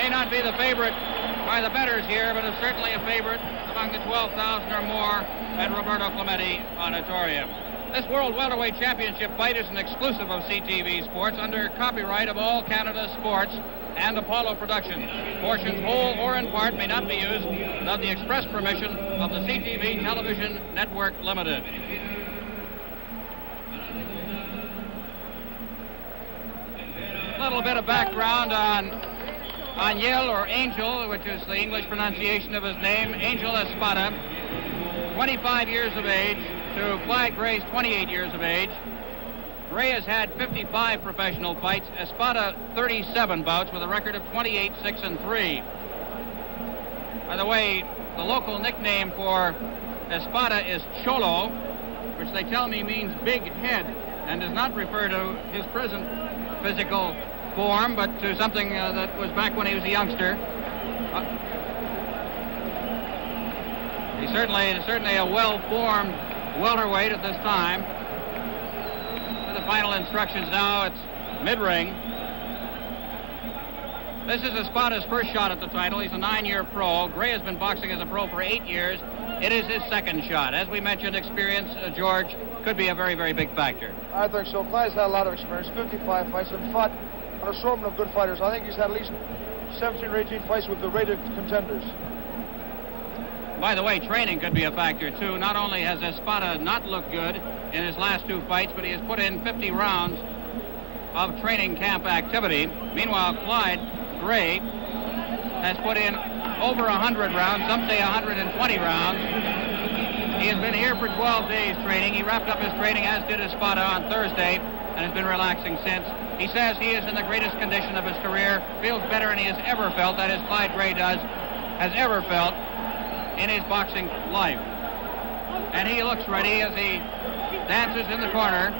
May not be the favorite by the bettors here, but is certainly a favorite among the 12,000 or more at Roberto Clemente Auditorium. This World Welterweight Championship fight is an exclusive of CTV Sports under copyright of All Canada Sports and Apollo Productions. Portions, whole or in part, may not be used without the express permission of the CTV Television Network Limited. A little bit of background on Angel, or Angel, which is the English pronunciation of his name, Angel Espada, 25 years of age to Clyde Gray's 28 years of age. Gray has had 55 professional fights, Espada 37 bouts with a record of 28, 6, and 3. By the way, the local nickname for Espada is Cholo, which they tell me means big head, and does not refer to his present physical form, but to something that was back when he was a youngster. He's certainly a well-formed welterweight at this time. The final instructions now, it's mid-ring. This is Espada's first shot at the title. He's a 9-year pro. Gray has been boxing as a pro for 8 years. It is his second shot. As we mentioned, experience, George, could be a very, very big factor. I think so. Clyde's had a lot of experience, 55 fights, and fought an assortment of good fighters. I think he's had at least 17 or 18 fights with the rated contenders. By the way, training could be a factor, too. Not only has Espada not looked good in his last 2 fights, but he has put in 50 rounds of training camp activity. Meanwhile, Clyde Gray has put in over 100 rounds, some say 120 rounds. He has been here for 12 days training. He wrapped up his training, as did Espada, on Thursday, and has been relaxing since. He says he is in the greatest condition of his career, feels better than he has ever felt, that is, Clyde Gray has ever felt in his boxing life. And he looks ready as he dances in the corner.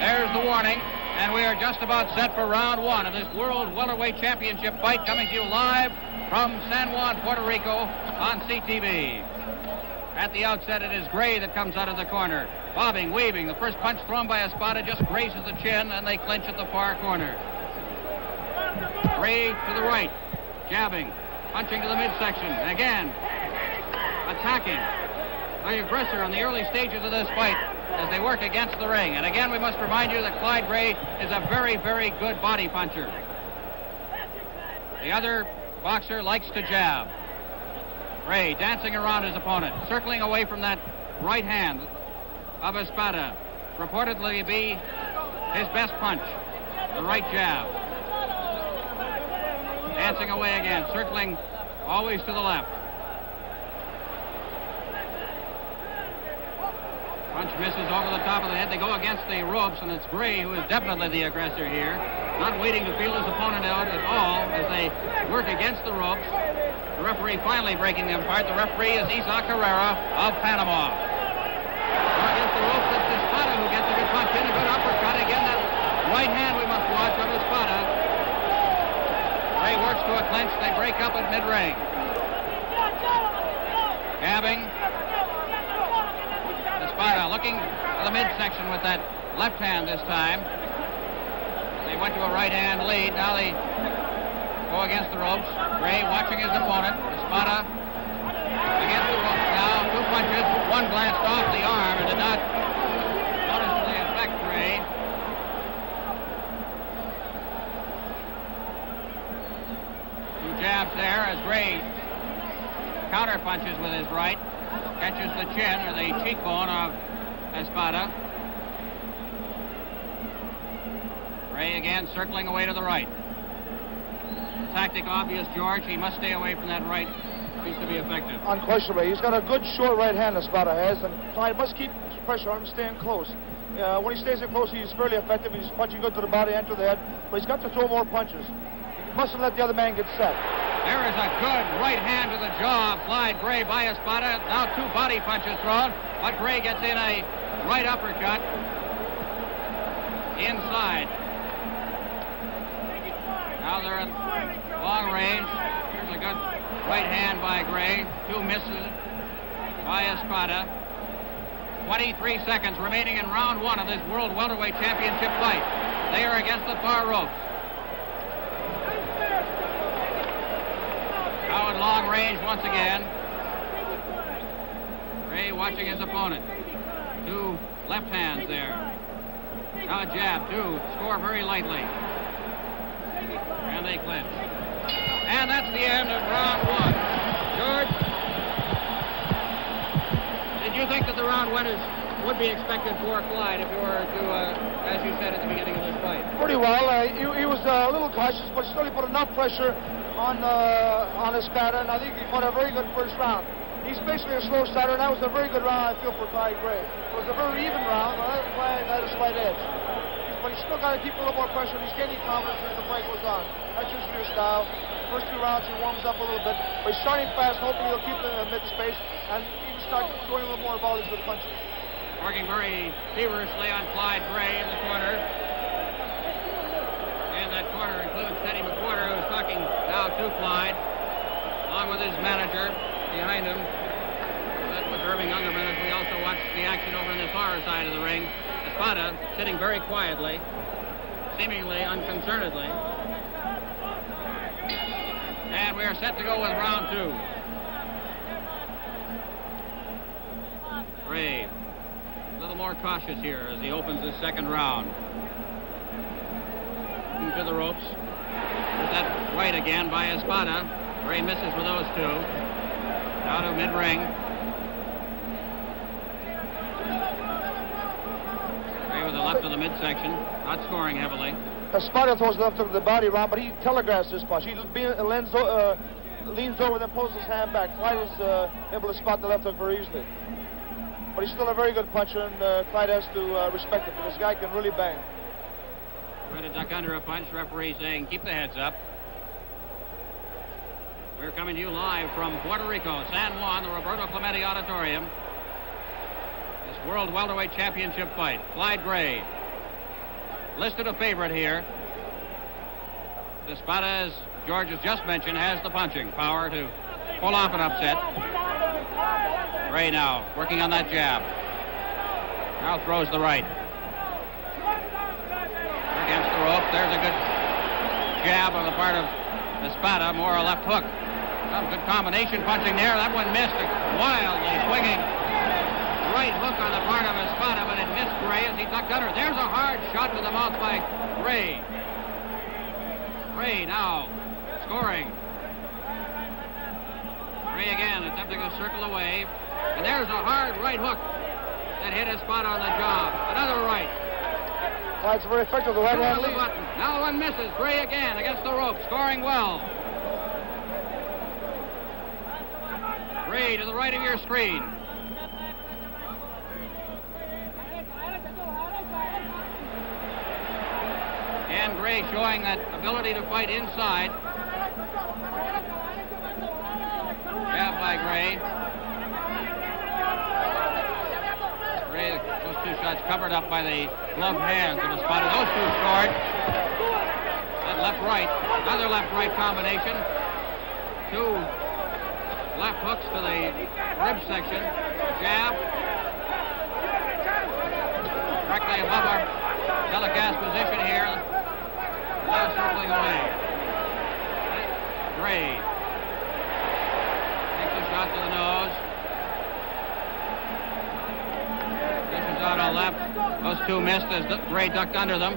There's the warning, and we are just about set for round 1 of this World Welterweight Championship fight, coming to you live from San Juan, Puerto Rico on CTV. At the outset, it is Gray that comes out of the corner. Bobbing, weaving. The first punch thrown by Espada just grazes the chin, and they clinch at the far corner. Gray to the right, jabbing, punching to the midsection. Again, attacking. The aggressor in the early stages of this fight as they work against the ring. And again, we must remind you that Clyde Gray is a very, very good body puncher. The other boxer likes to jab. Gray dancing around his opponent, circling away from that right hand of Espada. Reportedly be his best punch, the right jab. Dancing away again, circling always to the left. Punch misses over the top of the head. They go against the ropes, and it's Gray who is definitely the aggressor here. Not waiting to feel his opponent out at all as they work against the ropes. The referee finally breaking them apart. The referee is Isaac Herrera of Panama. Against the ropes, it's Espada who gets a good punch in, a good uppercut. Again, that right hand we must watch of Espada. Gray works to a clinch. They break up at mid-ring. Gabbing. Espada looking for the midsection with that left hand this time. They went to a right hand lead. Now they go against the ropes. Gray watching his opponent. Espada against the ropes now. 2 punches. One glanced off the arm and did not noticeably affect Gray. Jabs there as Gray counter punches with his right, catches the chin or the cheekbone of Espada. Gray again circling away to the right. Tactic obvious, George. He must stay away from that right. Seems to be effective. Unquestionably. He's got a good short right hand, Espada has, and Clyde must keep pressure on him, staying close. When he stays in close, he's fairly effective. He's punching good to the body and to the head, but he's got to throw more punches. Mustn't let the other man get set. There is a good right hand to the jaw of Clyde Gray by Espada. Now 2 body punches thrown, but Gray gets in a right uppercut inside. Now they're at long range. Here's a good right hand by Gray. 2 misses by Espada. 23 seconds remaining in round 1 of this World Welterweight Championship fight. They are against the far ropes. Now at long range once again. Gray watching his opponent. Two left hands there. Now a jab, two. Score very lightly. And they clinch. And that's the end of round one. George, did you think that the round winners would be expected for Clyde if you were to, as you said at the beginning of this fight? Pretty well. He was a little cautious, but still he put enough pressure on Espada, and I think he fought a very good first round. He's basically a slow starter, and that was a very good round, I feel, for Clyde Gray. It was a very even round, but Clyde had a slight edge. But he's still got to keep a little more pressure, and he's gaining confidence as the fight goes on. That's usually his style. First two rounds, he warms up a little bit, but he's starting fast. Hopefully he'll keep the mid-space, and even start throwing a little more volleys with punches. Working very feverishly on Clyde Gray in the corner. And that corner includes Teddy McWhorter, who's talking now to Clyde, along with his manager behind him. That was Irving Ungerman, as we also watched the action over on the far side of the ring. Espada sitting very quietly, seemingly unconcernedly. And we are set to go with round two. Gray, a little more cautious here as he opens his second round. Into the ropes. With that right again by Espada. Gray misses with those two. Now to mid-ring. Gray with the left of the midsection, not scoring heavily. Espada throws the left hook to the body round, but he telegraphs this punch. He leans over, then pulls his hand back. Clyde is able to spot the left hook very easily. But he's still a very good puncher, and Clyde has to respect it. This guy can really bang. Try to duck under a punch. Referee saying keep the heads up. We're coming to you live from Puerto Rico, San Juan, the Roberto Clemente Auditorium. This World Welterweight Championship fight. Clyde Gray, listed a favorite here. Espada, as George has just mentioned, has the punching power to pull off an upset. Gray now working on that jab. Now throws the right. Against the rope. There's a good jab on the part of Espada, more a left hook. Some good combination punching there. That one missed. Wildly swinging right hook on the part of Espada, but it missed Gray as he ducked under. There's a hard shot to the mouth by Gray. Gray now scoring. Gray again attempting to circle away. And there's a hard right hook that hit Espada on the jaw. Another right. Clyde's very effective with the right hand lead. Now one misses. Gray again against the rope, scoring well. Gray to the right of your screen. And Gray showing that ability to fight inside. Jab by Gray. Gray, those two shots covered up by the gloved hands of Espada. Those two scored. That left-right, another left-right combination. Two left hooks to the rib section. Jab. Directly above our telecast position here. Now circling away. Gray takes a shot to the nose. Dishes out on left. Those two missed as Gray ducked under them.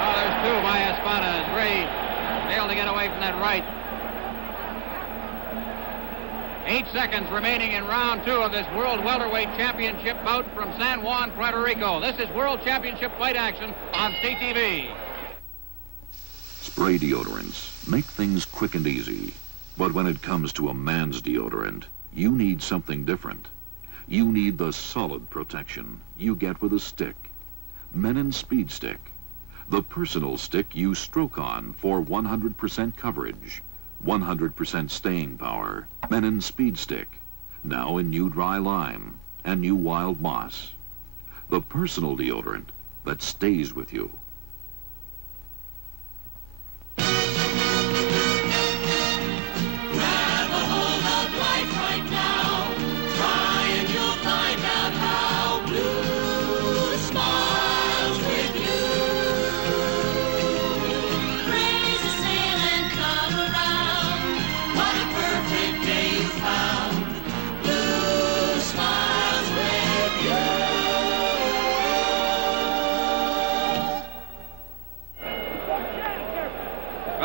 Oh, there's two by Espada as Gray failed to get away from that right. 8 seconds remaining in round two of this World Welterweight Championship bout from San Juan, Puerto Rico. This is World Championship fight action on CTV. Spray deodorants make things quick and easy. But when it comes to a man's deodorant, you need something different. You need the solid protection you get with a stick. Menon Speed Stick. The personal stick you stroke on for 100% coverage. 100% staying power. Menon Speed Stick. Now in new dry lime and new wild moss. The personal deodorant that stays with you.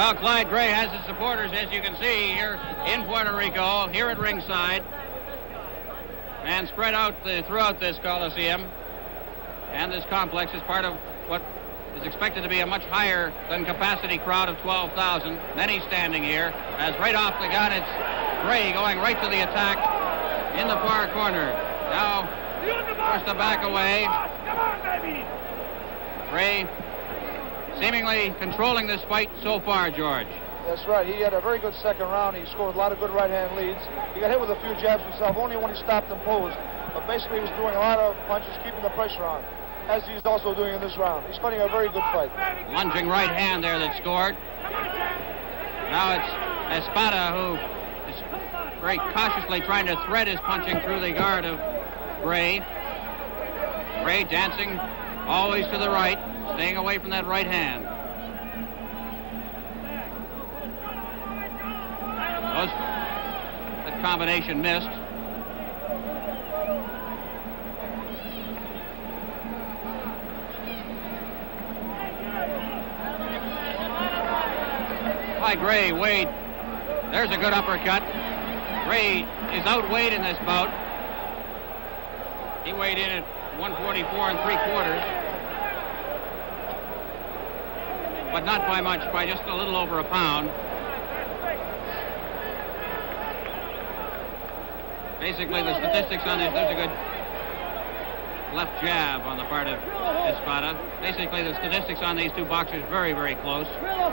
Well, Clyde Gray has his supporters, as you can see, here in Puerto Rico, here at ringside, and spread out throughout this Coliseum. And this complex is part of what is expected to be a much higher than capacity crowd of 12,000. Many standing here, as right off the gun, it's Gray going right to the attack in the far corner. Now, forced to back away. Gray seemingly controlling this fight so far, George. That's right. He had a very good second round. He scored a lot of good right-hand leads. He got hit with a few jabs himself, only when he stopped and posed. But basically, he was doing a lot of punches, keeping the pressure on, as he's also doing in this round. He's fighting a very good fight. Lunging right hand there that scored. Now it's Espada who is very cautiously trying to thread his punching through the guard of Gray. Gray dancing always to the right, staying away from that right hand. That combination missed. By Gray, weighed. There's a good uppercut. Gray is outweighed in this bout. He weighed in at 144 3/4. But not by much, by just a little over a pound. Basically, the statistics on this, there's a good left jab on the part of Espada. Basically, the statistics on these two boxers very, very close,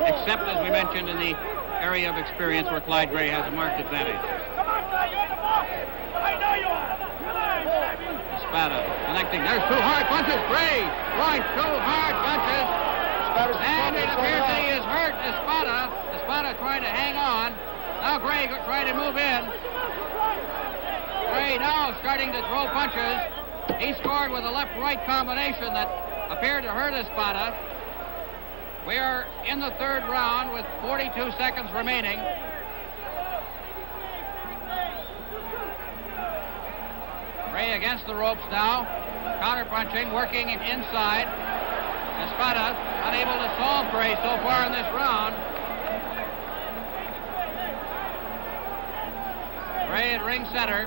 except, as we mentioned, in the area of experience where Clyde Gray has a marked advantage. Espada connecting. There's two hard punches. Gray throwing two hard punches. And it appears that he is hurt Espada. Espada trying to hang on. Now Gray trying to move in. Gray now starting to throw punches. He scored with a left-right combination that appeared to hurt Espada. We are in the third round with 42 seconds remaining. Gray against the ropes now. Counter-punching, working inside. Espada unable to solve Gray so far in this round. Gray at ring center.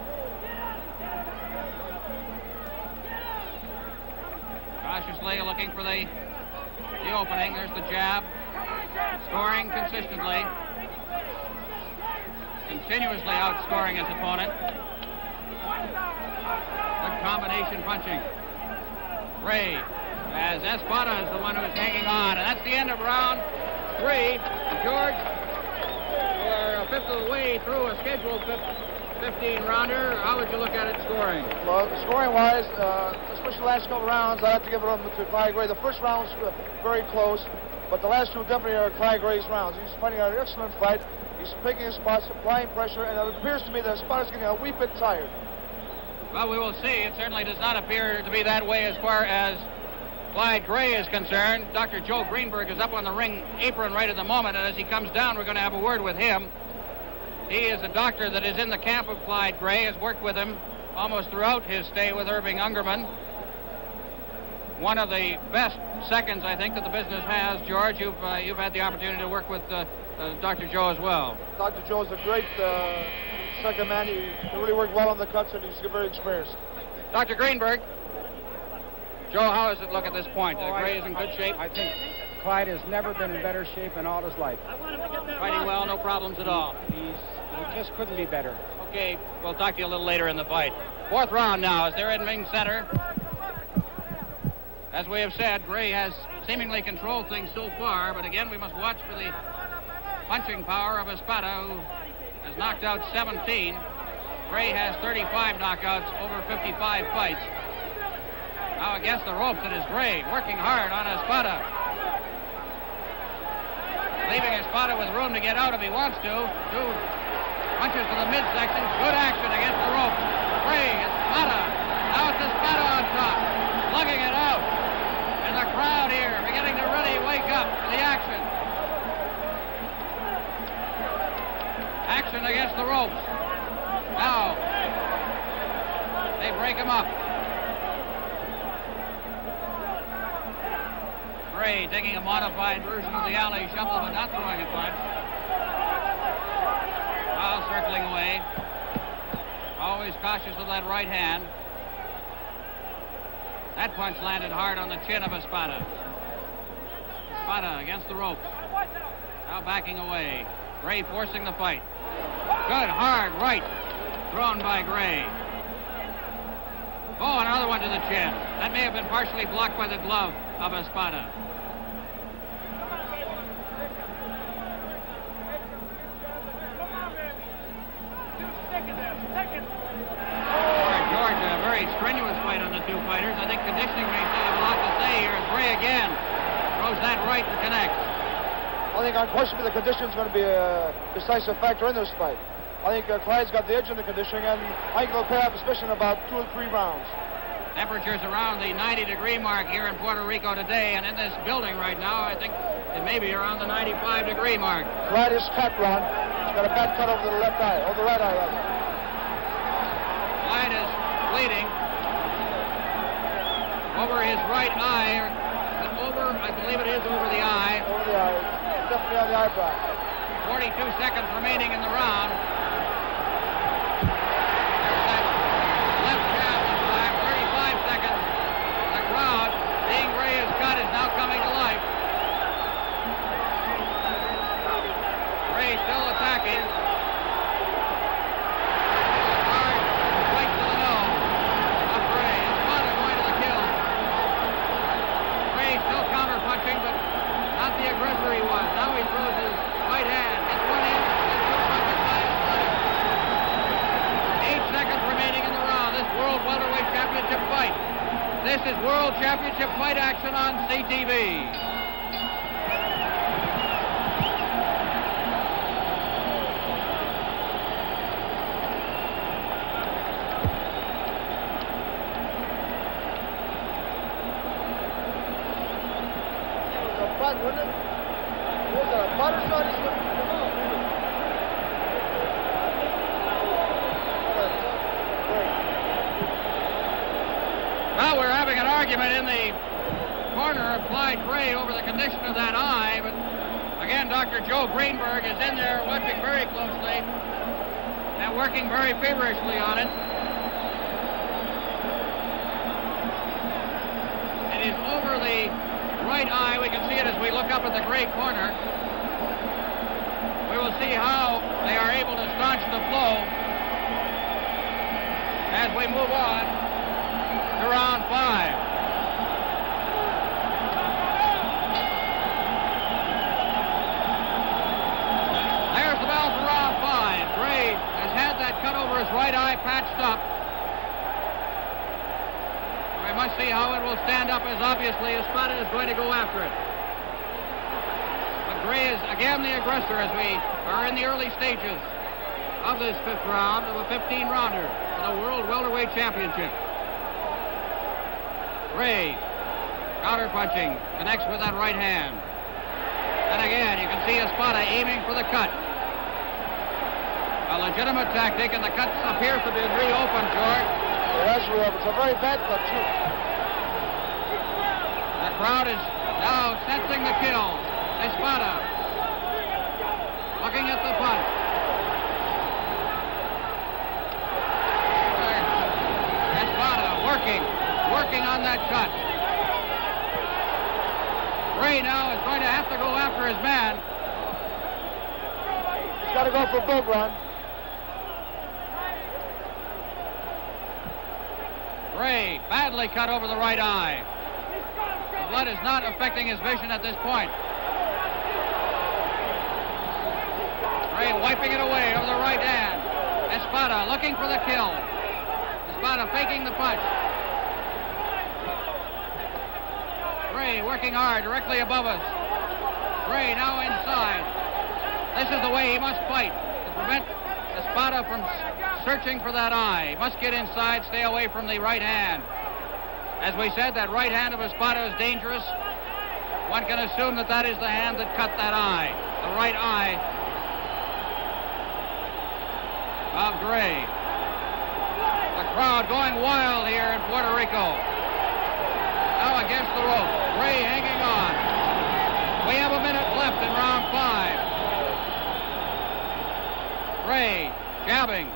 Cautiously looking for the opening. There's the jab. Scoring consistently. Continuously outscoring his opponent. Good combination punching. Gray, as Espada is the one who's hanging on. And that's the end of round 3. George, we're a fifth of the way through a scheduled 15-rounder. How would you look at it scoring? Well, scoring-wise, especially the last couple rounds, I have to give it up to Clyde Gray. The first round was very close, but the last two definitely are Clyde Gray's rounds. He's fighting an excellent fight. He's picking his spots, applying pressure, and it appears to me that Espada's getting a wee bit tired. Well, we will see. It certainly does not appear to be that way as far as Clyde Gray is concerned. Dr. Joe Greenberg is up on the ring apron right at the moment, and as he comes down, we're going to have a word with him. He is a doctor that is in the camp of Clyde Gray, has worked with him almost throughout his stay with Irving Ungerman. One of the best seconds, I think, that the business has. George, you've had the opportunity to work with Dr. Joe as well. Dr. Joe's a great second man. He really worked well on the cuts, and he's very experienced. Dr. Greenberg, Joe, how does it look at this point? Gray is in good shape? I think Clyde has never been in better shape in all his life. Fighting well, no problems at all. He just couldn't be better. Okay, we'll talk to you a little later in the fight. Fourth round now as they're in ring center. As we have said, Gray has seemingly controlled things so far, but again, we must watch for the punching power of Espada, who has knocked out 17. Gray has 35 knockouts over 55 fights. Now against the ropes, it is Gray working hard on Espada. Leaving Espada with room to get out if he wants to. Two punches to the midsection. Good action against the ropes. Gray, Espada. Now it's Espada on top. Slugging it out. And the crowd here beginning to really wake up to the action. Action against the ropes. Now, they break him up. Gray taking a modified version of the alley shuffle, but not throwing a punch. Now circling away. Always cautious of that right hand. That punch landed hard on the chin of Espada. Espada against the ropes. Now backing away. Gray forcing the fight. Good, hard right. Thrown by Gray. Oh, another one to the chin. That may have been partially blocked by the glove of Espada. George, a very strenuous fight on the two fighters. I think conditioning may have a lot to say here as Gray again throws that right and connects. I think unquestionably the conditioning is going to be a decisive factor in this fight. I think Clyde's got the edge in the conditioning, and I think it'll pay off, especially in about 2 or 3 rounds. Temperatures around the 90-degree mark here in Puerto Rico today, and in this building right now, I think it may be around the 95-degree mark. Clyde is cut, Ron. He's got a bad cut over the left eye, over the right eye, rather. Clyde is bleeding over his right eye, I believe it is over the eye. Over the eye, definitely on the eyebrow. 42 seconds remaining in the round. There's that left jab this time, 35 seconds. The crowd, seeing Gray is cut, is now coming to life. Gray still attacking. Hard right to the nose of Gray. Espada going to the kill. Gray still counter-punching, but not the aggressor he was. Now he throws his right hand. Gets one in, gets two punches by Espada. 8 seconds remaining in the round. This World Welterweight Championship fight. This is World Championship fight action on CTV. Wasn't it? Was it a butter shot? Well, we're having an argument in the corner of Clyde Gray over the condition of that eye, but again, Dr. Joe Greenberg is in there watching very closely and working very feverishly on it. It is over the right eye. We can see it as we look up at the Gray corner. We will see how they are able to staunch the flow as we move on to round 5. There's the bell for round 5. Gray has had that cut over his right eye patched up. We must see how it will stand up, as obviously Espada is going to go after it. But Gray is again the aggressor as we are in the early stages of this 5th round of a 15-rounder for the World Welterweight Championship. Gray, counter-punching, connects with that right hand. And again, you can see Espada aiming for the cut. A legitimate tactic, and the cut appears to be reopened, George. That's real. It's a very bad cut, too. The crowd is now sensing the kill. Espada looking at the punch. Espada working on that cut. Gray now is going to have to go after his man. He's got to go for both, Ron. Gray badly cut over the right eye. The blood is not affecting his vision at this point. Gray wiping it away over the right hand. Espada looking for the kill. Espada faking the punch. Gray working hard directly above us. Gray now inside. This is the way he must fight to prevent Espada from searching for that eye. He must get inside, stay away from the right hand. As we said, that right hand of Espada is dangerous. One can assume that that is the hand that cut that eye. The right eye of Gray. The crowd going wild here in Puerto Rico. Now against the rope. Gray hanging on. We have a minute left in round 5. Gray jabbing.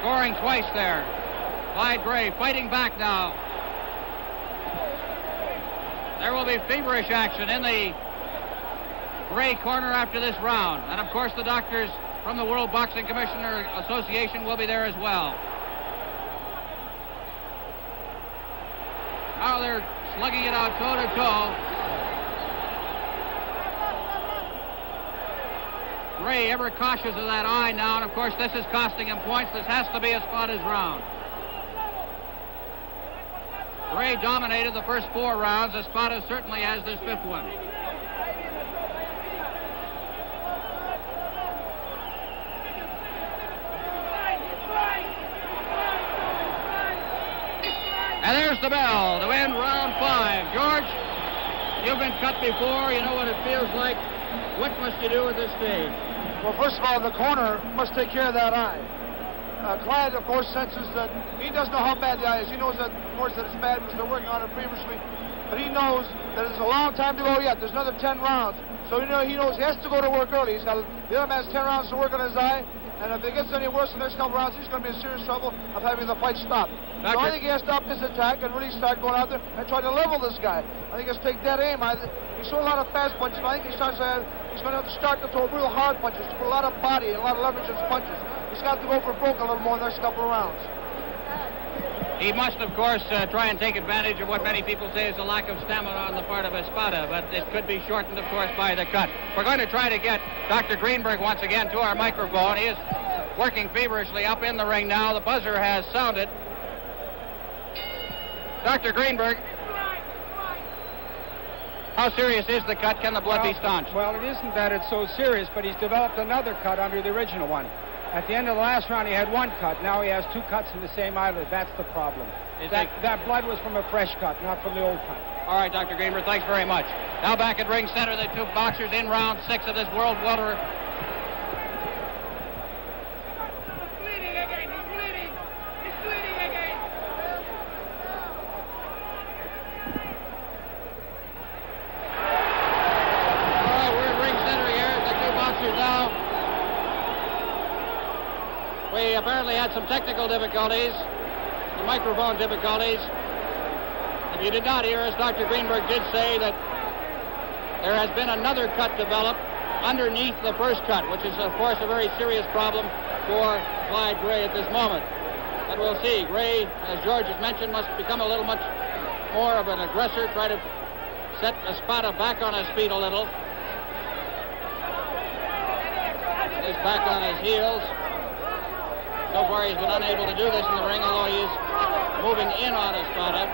Scoring twice there. Clyde Gray fighting back now. There will be feverish action in the Gray corner after this round. And of course the doctors from the World Boxing Commissioner Association will be there as well. Now they're slugging it out toe to toe. Gray ever cautious of that eye now, and of course this is costing him points. This has to be Espada's round. Gray dominated the first 4 rounds. Espada certainly has this 5th one. And there's the bell to end round 5. George, you've been cut before. You know what it feels like. What must you do at this stage? Well, first of all, the corner must take care of that eye. Clyde, of course, senses that he doesn't know how bad the eye is. He knows that, of course, that it's bad because they're working on it previously. But he knows that there's a long time to go yet. There's another 10 rounds. So he knows he has to go to work early. The other man has 10 rounds to work on his eye. And if it gets any worse in the next couple rounds, he's going to be in serious trouble of having the fight stop. So I think he has to up his attack and really start going out there and try to level this guy. I think he has to take dead aim. He threw a lot of fast punches, but I think he's going to have to start to throw real hard punches, to put a lot of body and a lot of leverage in his punches. He's got to go for broke a little more in the next couple of rounds. He must, of course, try and take advantage of what many people say is a lack of stamina on the part of Espada, but it could be shortened, of course, by the cut. We're going to try to get Dr. Greenberg once again to our microphone. He is working feverishly up in the ring now. The buzzer has sounded. Dr. Greenberg, how serious is the cut? Can the blood be stanched? Well, it isn't that it's so serious, but he's developed another cut under the original one. At the end of the last round, he had 1 cut. Now he has 2 cuts in the same eyelid. That's the problem. That blood was from a fresh cut, not from the old cut. All right, Dr. Greenberg, thanks very much. Now back at ring center, the 2 boxers in round 6 of this World Welter. We apparently had some technical difficulties, some microphone difficulties. If you did not hear us, Dr. Greenberg did say that there has been another cut developed underneath the first cut, which is, of course, a very serious problem for Clyde Gray at this moment. But we'll see. Gray, as George has mentioned, must become a little much more of an aggressor, try to set Espada back on his feet a little. He's back on his heels. So far, he's been unable to do this in the ring, although he is moving in on Espada.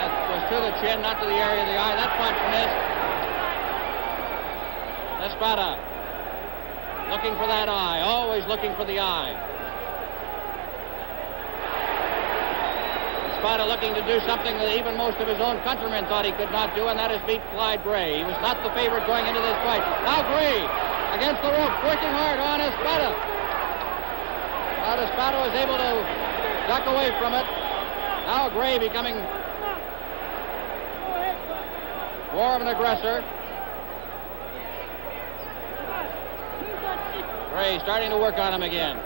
That was to the chin, not to the area of the eye. That punch missed. Espada looking for that eye, always looking for the eye. Espada looking to do something that even most of his own countrymen thought he could not do, and that is beat Clyde Gray. He was not the favorite going into this fight. Now Gray against the rope, working hard on Espada. But Espada was able to duck away from it. Now Gray becoming more of an aggressor. Gray starting to work on him again.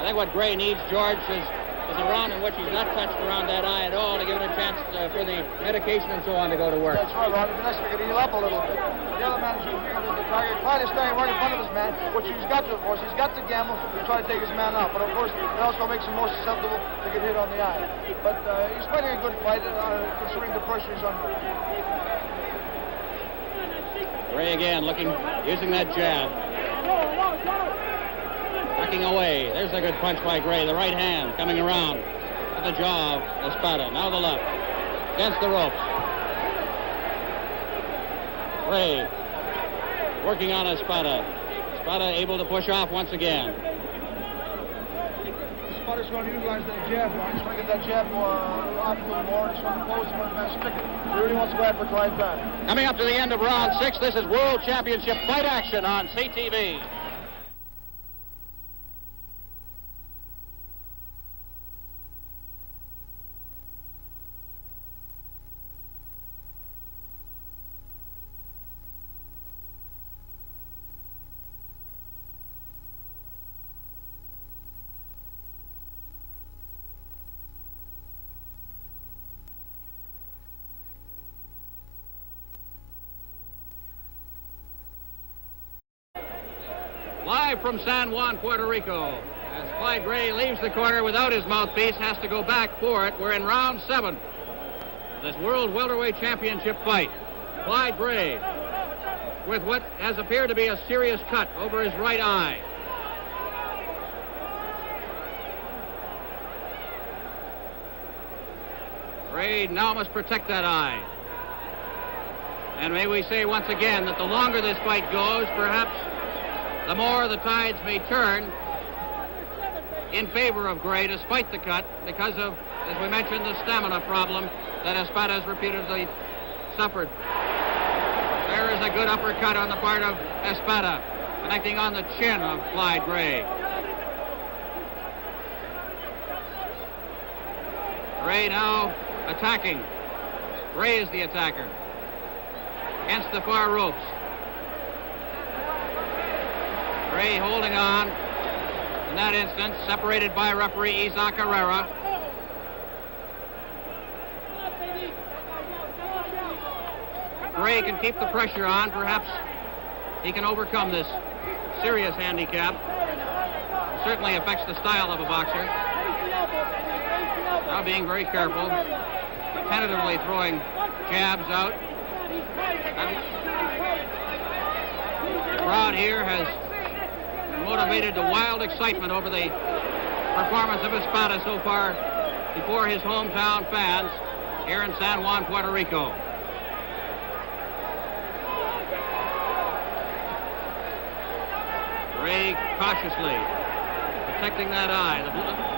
I think what Gray needs, George, is a round in which he's not touched around that eye at all to give it a chance for the medication and so on to go to work. That's right, Ron. The next one can heal up a little bit. The other man is using the target. Clyde is standing right in front of this man, which he's got to, of course. He's got to gamble to try to take his man out. But, of course, it also makes him more susceptible to get hit on the eye. But he's fighting a good fight, considering the pressure he's under. Gray again using that jab. Backing away. There's a good punch by Gray. The right hand coming around to the jaw of Espada. Now the left. Against the ropes. Gray working on Espada. Espada able to push off once again. Espada's he's going to utilize that jab. He's going to get that jab off a little more. He's going to close. He's going to stick it. He really wants to go after Clyde back. Coming up to the end of round 6, this is World Championship fight action on CTV. Live from San Juan, Puerto Rico, as Clyde Gray leaves the corner without his mouthpiece, has to go back for it. We're in round 7. This World Welterweight Championship fight. Clyde Gray with what has appeared to be a serious cut over his right eye. Gray now must protect that eye. And may we say once again that the longer this fight goes, perhaps the more the tides may turn in favor of Gray, despite the cut, because of, as we mentioned, the stamina problem that Espada has repeatedly suffered. There is a good uppercut on the part of Espada, connecting on the chin of Clyde Gray. Gray now attacking. Gray is the attacker against the far ropes. Gray holding on in that instance, separated by referee Isaac Herrera. Gray can keep the pressure on. Perhaps he can overcome this serious handicap. It certainly affects the style of a boxer. Now being very careful, tentatively throwing jabs out. The crowd here has motivated to wild excitement over the performance of Espada so far before his hometown fans here in San Juan, Puerto Rico. Gray cautiously protecting that eye. The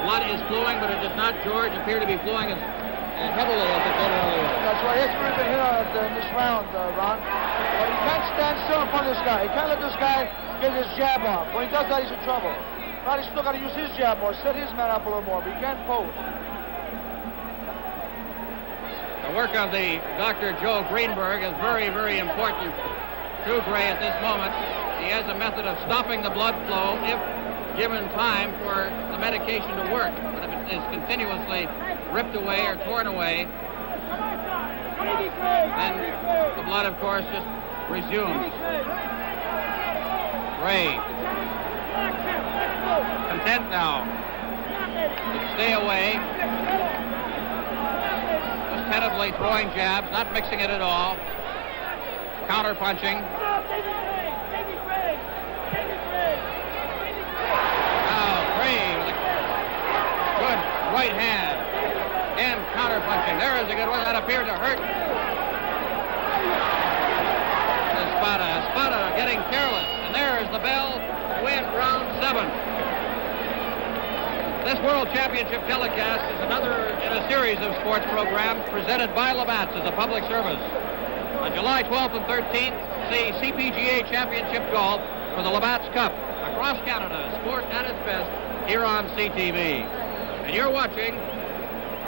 blood is flowing, but it does not, George, appear to be flowing as heavily as it did earlier. That's right. He has really been hit on it in this round, Ron. But he can't stand still in front of this guy. He can't let this guy get his jab off. When he does that, he's in trouble. Now he's still got to use his jab more, set his man up a little more, but he can't pose. The work of the Dr. Joe Greenberg is very, very important to Gray at this moment. He has a method of stopping the blood flow if given time for the medication to work. But if it is continuously ripped away or torn away, then the blood, of course, just resumes. Gray, content now to stay away, just tentatively throwing jabs, not mixing it at all, counter-punching. Now Gray with a good right hand and counter-punching. There is a good one that appeared to hurt Espada getting careless. And there is the bell to win round 7. This World Championship telecast is another in a series of sports programs presented by Labatt's as a public service. On July 12th and 13th, see CPGA Championship Golf for the Labatt's Cup. Across Canada, sport at its best here on CTV. And you're watching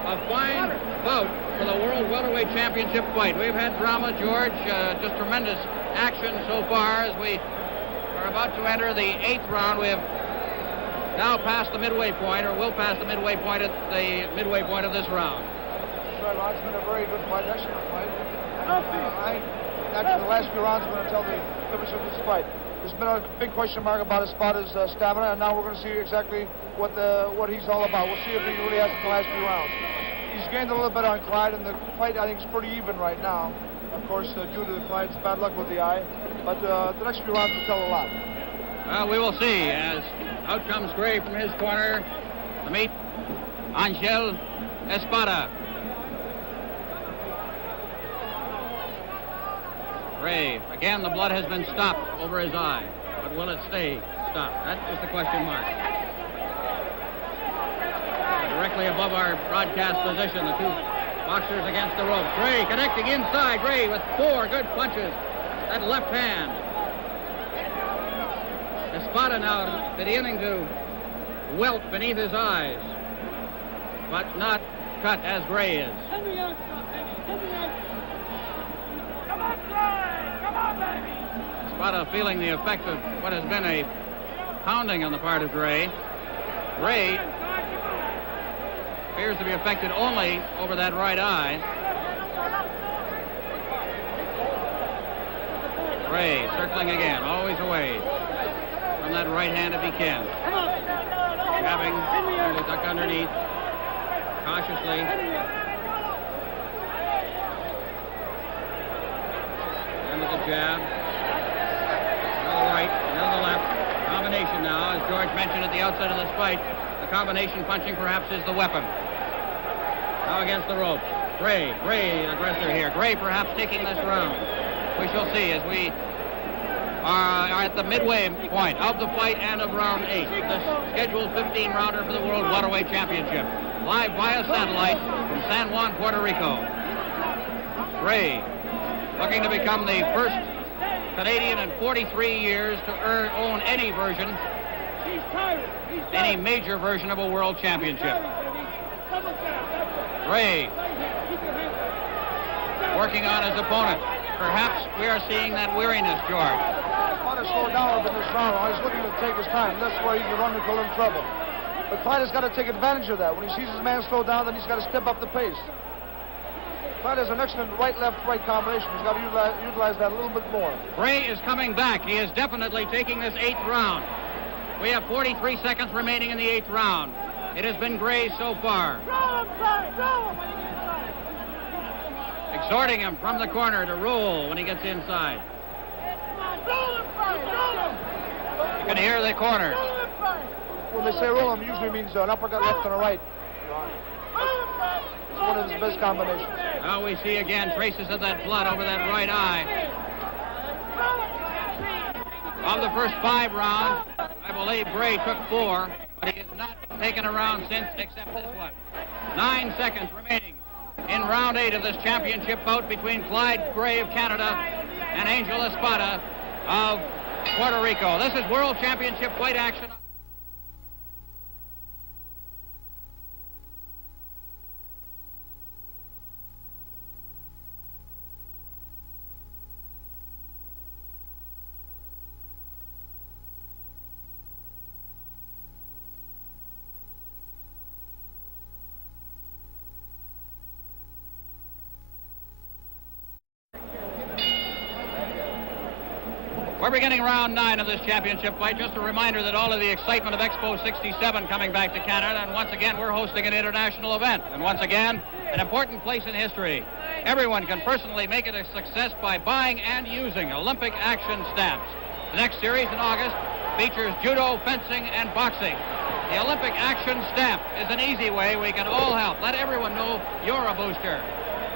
a fine bout for the World Welterweight Championship fight. We've had drama, George, just tremendous action so far as we are about to enter the 8th round. We have now passed the midway point, or will pass the midway point at the midway point of this round. That's right, Ron. It's been a very good fight, excellent fight. Actually, the last few rounds are going to tell the difference of this fight. There's been a big question mark about Espada's stamina, and now we're going to see exactly what he's all about. We'll see if he really has in the last few rounds. He's gained a little bit on Clyde, and the fight, I think, is pretty even right now. Of course, due to Clyde's bad luck with the eye. But the next few rounds will tell a lot. Well, we will see as out comes Gray from his corner to meet Angel Espada. Gray, again, the blood has been stopped over his eye, but will it stay stopped? That is the question mark. directly above our broadcast position. The two boxers against the rope. Gray connecting inside. Gray with 4 good punches. That left hand. Espada now beginning to welt beneath his eyes, but not cut as Gray is. Espada feeling the effect of what has been a pounding on the part of Gray. Gray appears to be affected only over that right eye. Gray circling again, always away from that right hand if he can. Grabbing, trying to duck underneath, cautiously. And with the jab. Now the right, now the left. Combination now, as George mentioned at the outset of this fight, the combination punching perhaps is the weapon. Now against the ropes. Gray, aggressor here. Gray perhaps taking this round. We shall see as we are at the midway point of the fight and of round 8. This scheduled 15-rounder for the World Welterweight Championship. Live via satellite from San Juan, Puerto Rico. Gray looking to become the first Canadian in 43 years to own any version, any major version of a world championship. Gray working on his opponent. Perhaps we are seeing that weariness, George. Clyde slowed down a bit in this round. He's looking to take his time. That's where he can run into a little trouble. But Clyde has got to take advantage of that. When he sees his man slow down, then he's got to step up the pace. Clyde has an excellent right-left-right combination. He's got to utilize that a little bit more. Gray is coming back. He is definitely taking this 8th round. We have 43 seconds remaining in the 8th round. It has been Gray so far. Exhorting him from the corner to roll when he gets inside. You can hear the corners. When they say roll him, usually means an uppercut left and a right. It's one of his best combinations. Now we see again traces of that blood over that right eye. Of the first 5 rounds, I believe Gray took 4, but he has not taken a round since except this one. 9 seconds remaining in round 8 of this championship bout between Clyde Gray of Canada and Angel Espada of Puerto Rico. This is World Championship fight action. We're beginning round 9 of this championship fight. Just a reminder that all of the excitement of Expo 67 coming back to Canada, and once again we're hosting an international event, and once again an important place in history. Everyone can personally make it a success by buying and using Olympic action stamps. The next series in August features judo, fencing, and boxing. The Olympic action stamp is an easy way we can all help. Let everyone know you're a booster.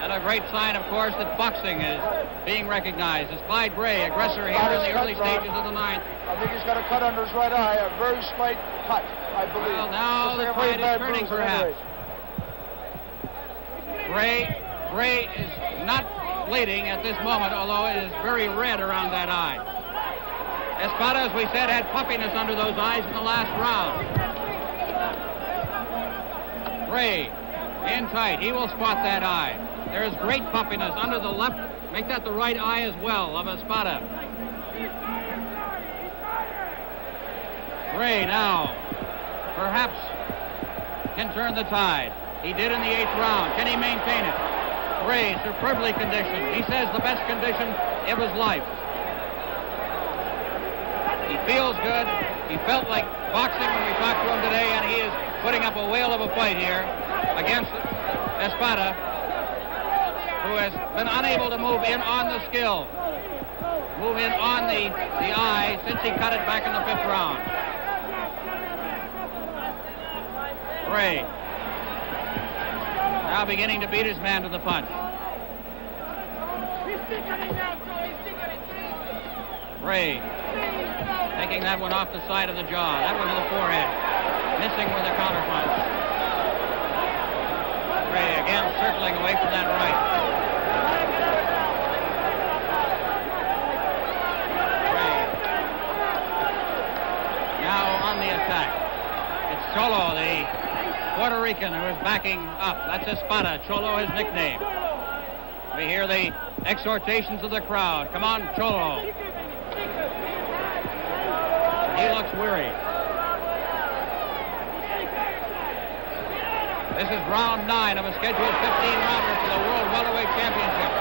And a great sign, of course, that boxing is being recognized. As Clyde Gray, aggressor here in the early stages of the 9th. I think he's got a cut under his right eye, a very slight cut, I believe. Well, now the tide is turning, perhaps. Gray is not bleeding at this moment, although it is very red around that eye. Espada, as we said, had puffiness under those eyes in the last round. Gray in tight. He will spot that eye. There is great puffiness under the left. Make that the right eye as well of Espada. Gray now perhaps can turn the tide. He did in the 8th round. Can he maintain it? Gray superbly conditioned. He says the best condition of his life. He feels good. He felt like boxing when we talked to him today, and he is putting up a whale of a fight here against Espada, who has been unable to move in on the skill, move in on the eye since he cut it back in the 5th round. Gray now beginning to beat his man to the punch. Gray taking that one off the side of the jaw, that one to the forehead, missing with a counterpunch. Gray again circling away from that right. Gray. Now on the attack. It's Cholo, the Puerto Rican, who is backing up. That's Espada, Cholo, his nickname. We hear the exhortations of the crowd. Come on, Cholo. He looks weary. This is round 9 of a scheduled 15-rounder for the World Welterweight Championship.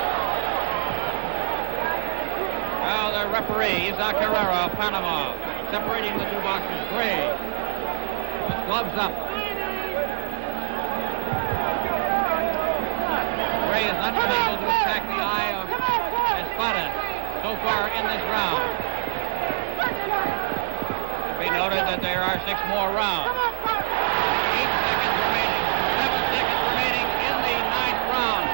Now the referee, Isaac Herrera of Panama, separating the two boxers. Gray, with gloves up. Gray has not been able to attack the eye of Espada so far in this round. We noted that there are 6 more rounds. 8 seconds remaining. 7 seconds remaining in the 9th round.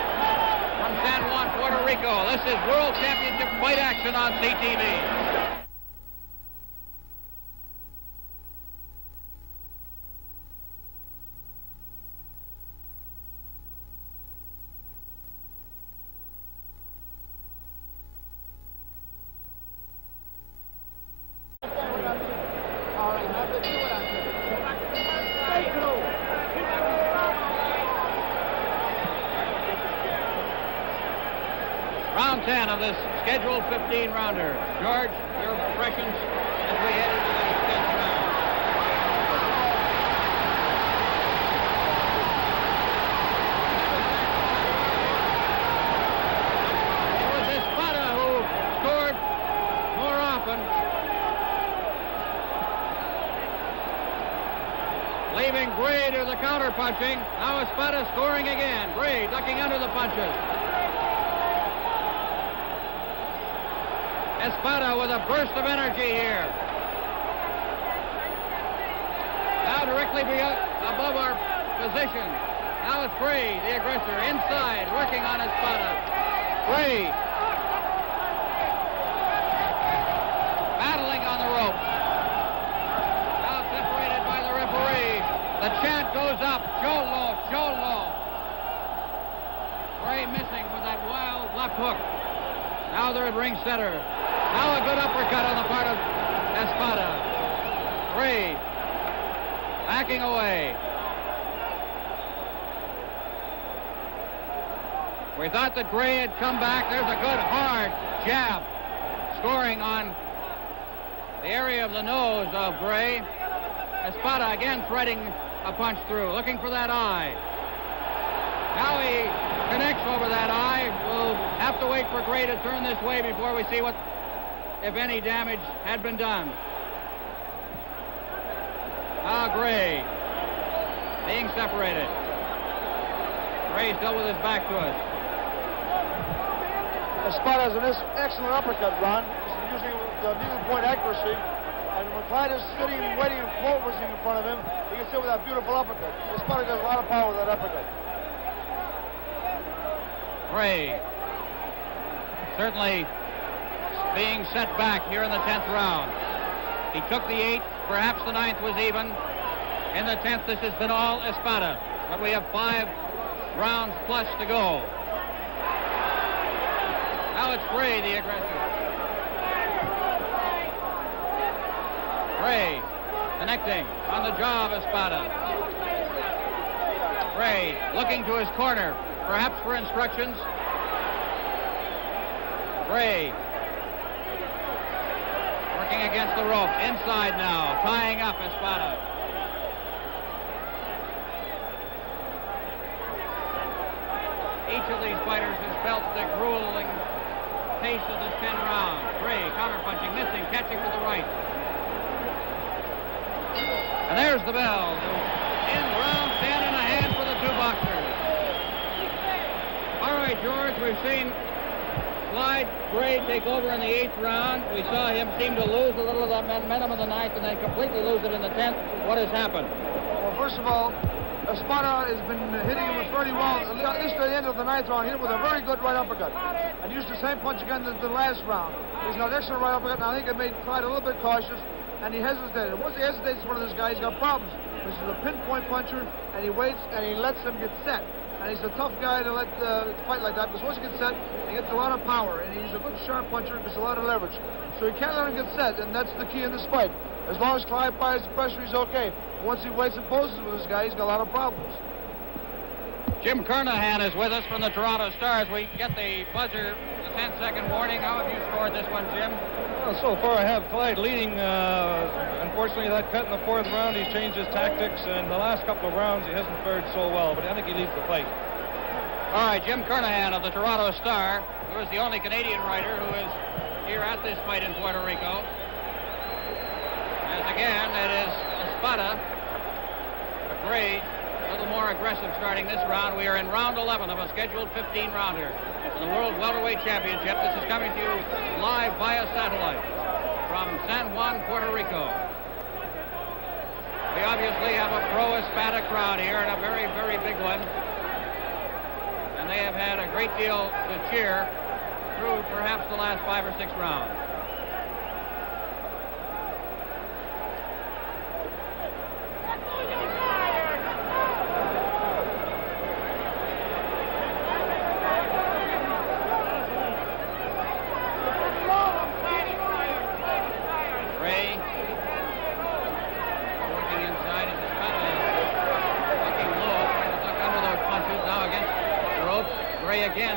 From San Juan, Puerto Rico, this is World Championship fight action on CTV. Round 10 of this scheduled 15-rounder. George, your impressions as we head into the 10th round. It was Espada who scored more often, leaving Gray to the counter-punching. Now Espada scoring again. Gray ducking under the punches. Espada with a burst of energy here. Now directly above our position. Now it's Gray, the aggressor, inside, working on Espada. Gray battling on the rope. Now separated by the referee. The chant goes up. Cholo, Cholo. Gray missing with that wild left hook. Now they're at ring center. Now a good uppercut on the part of Espada. Gray backing away. We thought that Gray had come back. There's a good hard jab scoring on the area of the nose of Gray. Espada again threading a punch through, looking for that eye. Now he connects over that eye. We'll have to wait for Gray to turn this way before we see what, if any, damage had been done. Now Gray being separated. Gray still with his back to us. Espada has an excellent uppercut, Ron. He's using the needle point accuracy. And when Clyde is sitting and waiting and focusing in front of him, he can sit with that beautiful uppercut. Espada does a lot of power with that uppercut. Gray certainly being set back here in the 10th round. He took the 8th, perhaps the 9th was even. In the 10th, this has been all Espada. But we have 5 rounds plus to go. Now it's Gray, the aggressor. Gray connecting on the jaw of Espada. Gray looking to his corner, perhaps for instructions. Gray working against the rope, inside now, tying up Espada. Each of these fighters has felt the grueling pace of this 10 rounds. Gray counterpunching, missing, catching with the right. And there's the bell. In round 10 and a half for the 2 boxers. All right, George, we've seen Clyde Gray take over in the 8th round. We saw him seem to lose a little of that momentum in the 9th and then completely lose it in the 10th. What has happened? Well, first of all, Espada has been hitting him fairly well. At least at the end of the 9th round, he hit him with a very good right uppercut. And used the same punch again in the last round. He's got an excellent right uppercut, and I think it made Clyde a little bit cautious, and he hesitated. Once he hesitates in front of this guy, he's got problems. This is a pinpoint puncher, and he waits, and he lets him get set. And he's a tough guy to let fight like that, because once he gets set, he gets a lot of power, and he's a good sharp puncher, there's a lot of leverage. So he can't let him get set, and that's the key in this fight. As long as Clyde applies the pressure, he's okay. Once he waits and poses with this guy, he's got a lot of problems. Jim Kernahan is with us from the Toronto Stars. We get the buzzer, the 10-second warning. How have you scored this one, Jim? Well, so far I have Clyde leading. Unfortunately, that cut in the 4th round, he's changed his tactics, and the last couple of rounds he hasn't fared so well, but I think he leads the fight. All right, Jim Kernahan of the Toronto Star, who is the only Canadian writer who is here at this fight in Puerto Rico. As again, it is Espada, Gray, a little more aggressive starting this round. We are in round 11 of a scheduled 15-rounder for the World Welterweight Championship. This is coming to you live via satellite from San Juan, Puerto Rico. We obviously have a pro-Espada crowd here, and a very, very big one. And they have had a great deal to cheer through perhaps the last 5 or 6 rounds.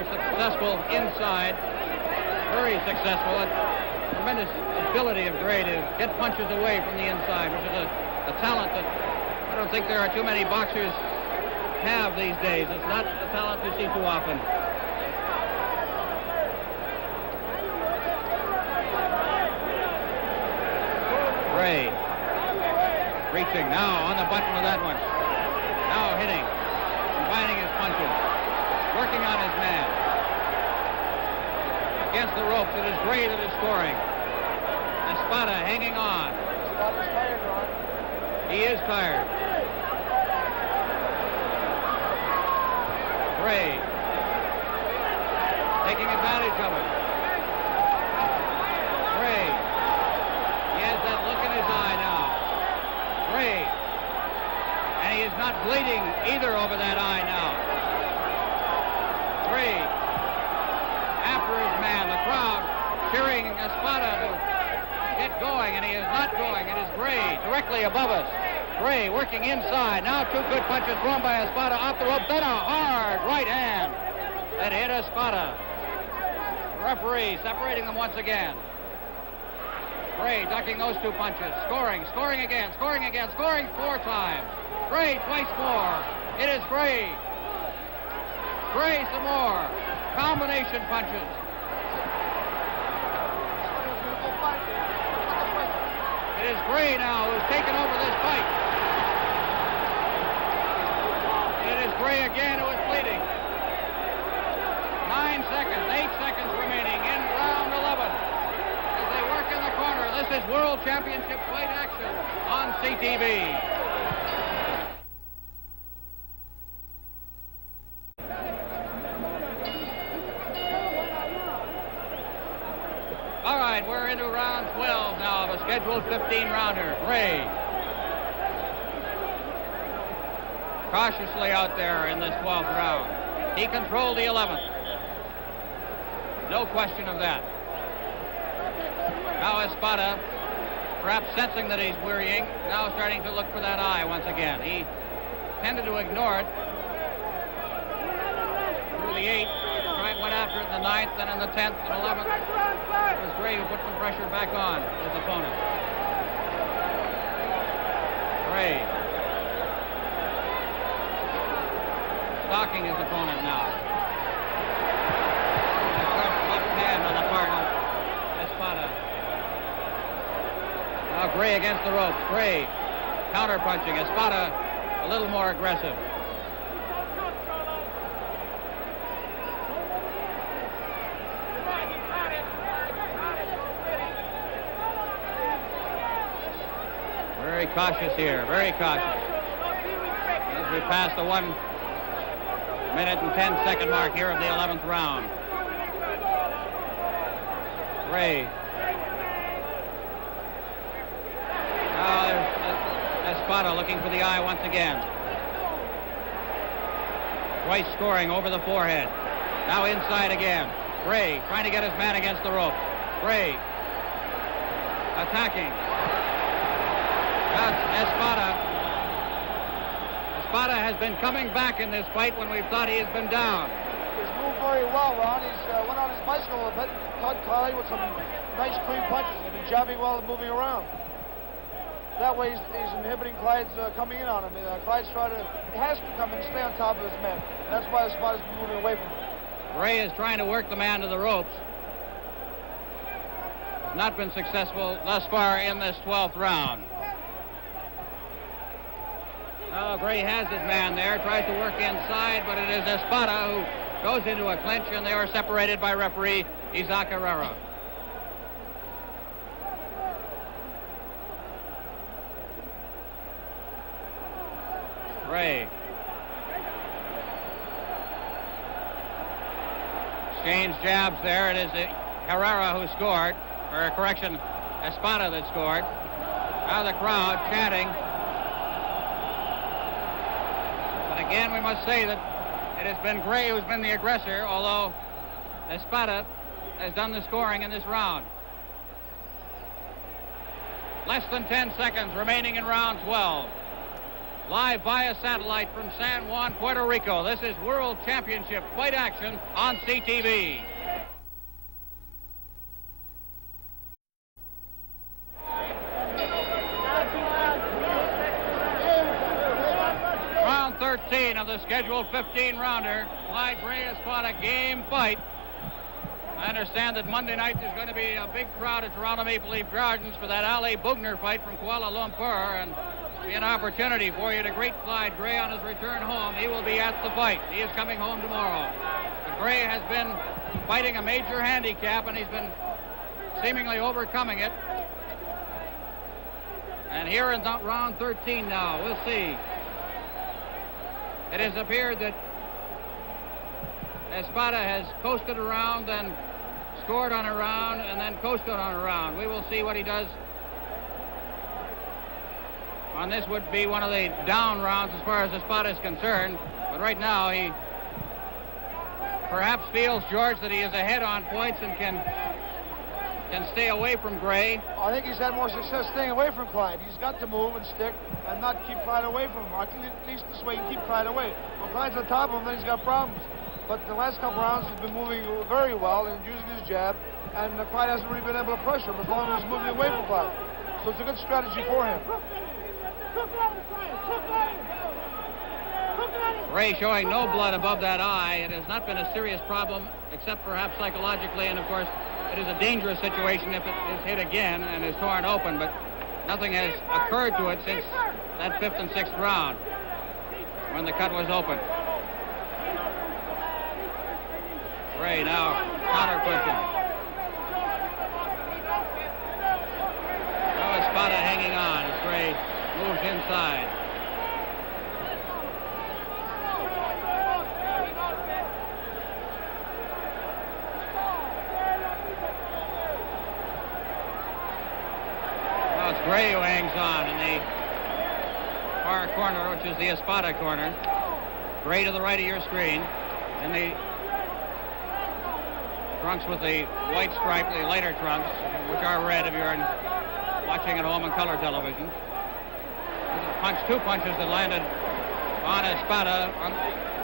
Successful inside, very successful. A tremendous ability of Gray to get punches away from the inside, which is a talent that I don't think there are too many boxers have these days. It's not a talent you see too often. Gray reaching now on the button with that one. Now hitting, combining his punches, working on his man. Against the ropes, it is Gray that is scoring. Espada hanging on. Espada's tired, Ron. He is tired. Gray taking advantage of it. Gray. He has that look in his eye now. Gray. And he is not bleeding either over that eye now. Gray after his man, the crowd cheering Espada to get going, and he is not going. It is Gray directly above us. Gray working inside. Now 2 good punches thrown by Espada off the rope. Then a hard right hand that hit Espada. Referee separating them once again. Gray ducking those 2 punches. Scoring again, scoring 4 times. Gray twice more. It is Gray. Gray some more. Combination punches. It is Gray now who's taken over this fight. It is Gray again who is bleeding. 9 seconds, 8 seconds remaining in round 11. As they work in the corner, this is World Championship fight action on CTV. All right, we're into round 12 now of a scheduled 15-rounder. Gray cautiously out there in this 12th round. He controlled the 11th. No question of that. Now Espada, perhaps sensing that he's wearying, now starting to look for that eye once again. He tended to ignore it through the 8th. Went after it in the 9th, then in the 10th and 11th. It was Gray who put some pressure back on his opponent. Gray stalking his opponent now. A good left hand on the part of Espada. Now Gray against the ropes. Gray counter-punching. Espada a little more aggressive. Very cautious here, very cautious. As we pass the 1 minute and 10-second mark here of the 11th round. Gray. Now there's Espada looking for the eye once again. Twice scoring over the forehead. Now inside again. Gray trying to get his man against the rope. Gray attacking. That's Espada. Espada has been coming back in this fight when we've thought he has been down. He's moved very well, Ron. He's went on his bicycle a bit, caught Clyde with some nice clean punches. He's been jabbing well and moving around. That way he's inhibiting Clyde's coming in on him. Clyde's he has to come and stay on top of his man. That's why Espada's been moving away from him. Gray is trying to work the man to the ropes. Has not been successful thus far in this 12th round. Oh, Gray has his man there, tries to work inside, but it is Espada who goes into a clinch, and they are separated by referee Isaac Herrera. Gray. Exchange jabs there. It is Herrera who scored, or correction, Espada that scored. Now the crowd chanting. But again, we must say that it has been Gray who's been the aggressor, although Espada has done the scoring in this round. Less than 10 seconds remaining in round 12. Live via satellite from San Juan, Puerto Rico. This is World Championship fight action on CTV. Round 13 of the scheduled 15-rounder. Clyde Gray Espada game fight. I understand that Monday night there's going to be a big crowd at Toronto Maple Leaf Gardens for that Ali Bugner fight from Kuala Lumpur, and be an opportunity for you to greet Clyde Gray on his return home. He will be at the fight. He is coming home tomorrow. But Gray has been fighting a major handicap, and he's been seemingly overcoming it. And here in round 13 now, we'll see. It has appeared that Espada has coasted around, then scored on a round, and then coasted on a round. We will see what he does. And this would be one of the down rounds as far as Espada is concerned. But right now he perhaps feels, George, that he is ahead on points and can stay away from Gray. I think he's had more success staying away from Clyde. He's got to move and stick and not keep Clyde away from him. Or at least this way you keep Clyde away. When Clyde's on top of him, then he's got problems. But the last couple rounds he's been moving very well and using his jab, and Clyde hasn't really been able to pressure him as long as he's moving away from Clyde. So it's a good strategy for him. Gray showing no blood above that eye. It has not been a serious problem, except perhaps psychologically, and of course it is a dangerous situation if it is hit again and is torn open, but nothing has occurred to it since that 5th and 6th round when the cut was open. Gray now counter-punching. Now Espada hanging on as Gray moves inside. Now it's Gray who hangs on in the far corner, which is the Espada corner. Gray to the right of your screen. In the trunks with the white stripe, the lighter trunks, which are red if you're watching at home on color television. Two punches that landed on Espada,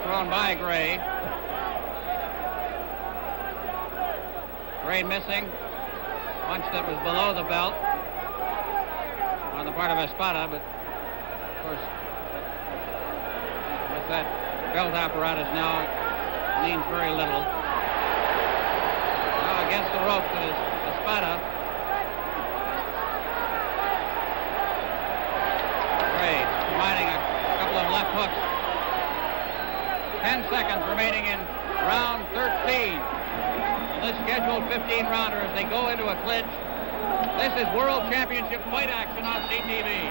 thrown by Gray. Gray missing. Punch that was below the belt on the part of Espada, but of course, with that belt apparatus now, means very little. Now against the ropes is Espada. Combining a couple of left hooks. 10 seconds remaining in round 13. This scheduled 15-rounder as they go into a clinch. This is World Championship fight action on CTV.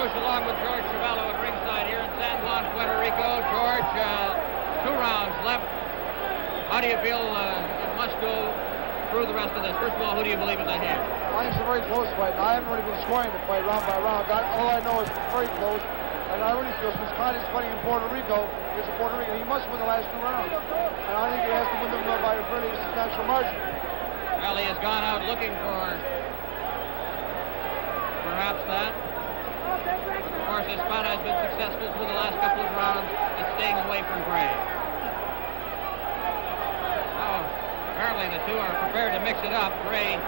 Cruz along with George Chavallo at ringside here in San Juan, Puerto Rico. George, 2 rounds left. How do you feel it must go through the rest of this? First of all, who do you believe is ahead? I think it's a very close fight. Now, I haven't really been scoring the fight round by round. All I know is it's very close. And I really feel since Clyde is fighting in Puerto Rico, he must win the last 2 rounds. And I think he has to win them by a fairly substantial margin. Well, he has gone out looking for perhaps that. But of course, Espada has been successful through the last couple of rounds at staying away from Gray. Now, apparently the two are prepared to mix it up. Gray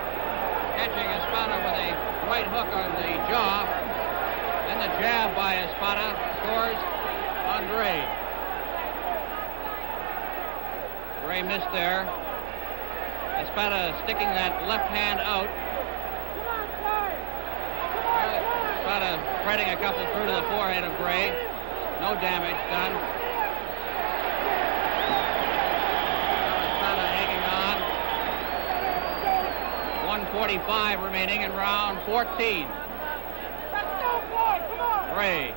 catching Espada with a right hook on the jaw. Then the jab by Espada scores on Gray. Gray missed there. Espada sticking that left hand out. Espada spreading a couple through to the forehead of Gray. No damage done. Espada hanging on. 1:45 remaining in round 14. Gray.